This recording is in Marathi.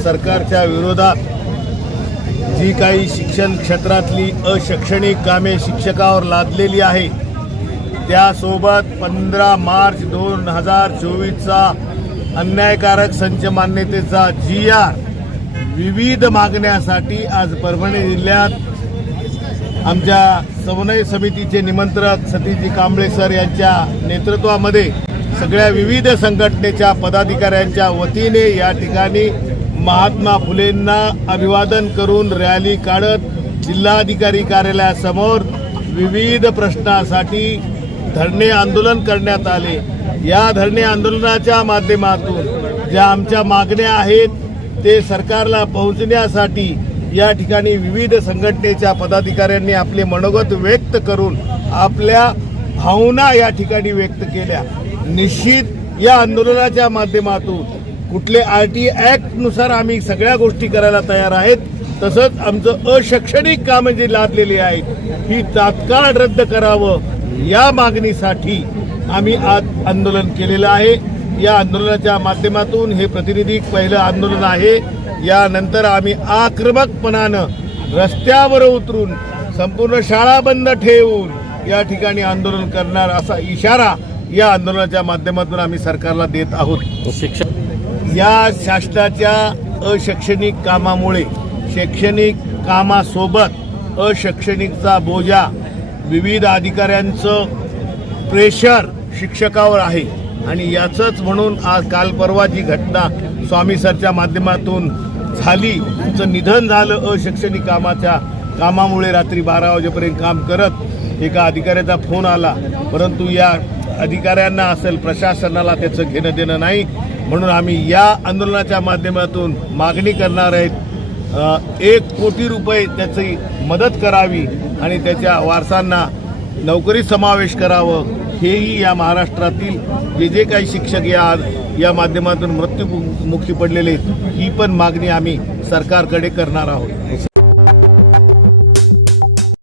सरकारच्या विरोधात जी काही शिक्षण क्षेत्रातली अशैक्षणिक कामे शिक्षकावर लादलेली आहे, त्यासोबत 15 मार्च 2024चा अन्यायकारक संच मान्यतेचा GR विविध मागण्यासाठी आज परभणी जिल्ह्यात आमच्या समन्वय समितीचे निमंत्रक सतीशजी कांबळे सर यांच्या नेतृत्वामध्ये सगळ्या विविध संघटनेच्या पदाधिकाऱ्यांच्या वतीने या ठिकाणी महात्मा फुलेंना अभिवादन करून रॅली काढत जिल्हाधिकारी कार्यालयासमोर विविध प्रश्नासाठी धरणे आंदोलन करण्यात आले। या धरणे आंदोलनाच्या माध्यमातून ज्या आमच्या मागण्या आहेत ते सरकारला पोहोचण्यासाठी या ठिकाणी विविध संघटनेच्या पदाधिकाऱ्यांनी आपले मनोगत व्यक्त करून आपल्या भावना या ठिकाणी व्यक्त केल्या। निश्चित या आंदोलनाच्या माध्यमातून कुठले RT ऍक्ट नुसार आम्ही सगळ्या गोष्टी करायला तयार आहेत, तसंच आमचं अशैक्षणिक कामं जी लादलेली आहेत ही तात्काळ रद्द करावं या मागणीसाठी आम्ही आज आंदोलन केलेलं आहे। या आंदोलनाच्या माध्यमातून हे प्रातिनिधिक पहिलं आंदोलन आहे। यानंतर आम्ही आक्रमकपणानं रस्त्यावर उतरून संपूर्ण शाळा बंद ठेवून या ठिकाणी आंदोलन करणार असा इशारा या आंदोलनाच्या माध्यमातून आम्ही सरकारला देत आहोत। या शासनाच्या अशैक्षणिक कामामुळे शैक्षणिक कामासोबत अशैक्षणिकचा बोजा विविध अधिकाऱ्यांचं प्रेशर शिक्षकावर आहे आणि याचंच म्हणून आज काल परवा जी घटना स्वामी सरच्या माध्यमातून झाली, तिचं निधन झालं अशैक्षणिक कामामुळे रात्री 12 वाजेपर्यंत काम करत एका अधिकाऱ्याचा फोन आला, परंतु या अधिकाऱ्यांना असेल प्रशासनाला त्याचं घेणं देणं नाही, म्हणून आम्ही या आंदोलनाच्या माध्यमातून मागणी करणार आहेत 1 कोटी रुपये त्याची मदत करावी आणि त्याच्या वारसांना नोकरीत समावेश करावं। हेही या महाराष्ट्रातील जे काही शिक्षक या माध्यमातून मृत्युमुखी पडलेले ही पण मागणी आम्ही सरकारकडे करणार आहोत।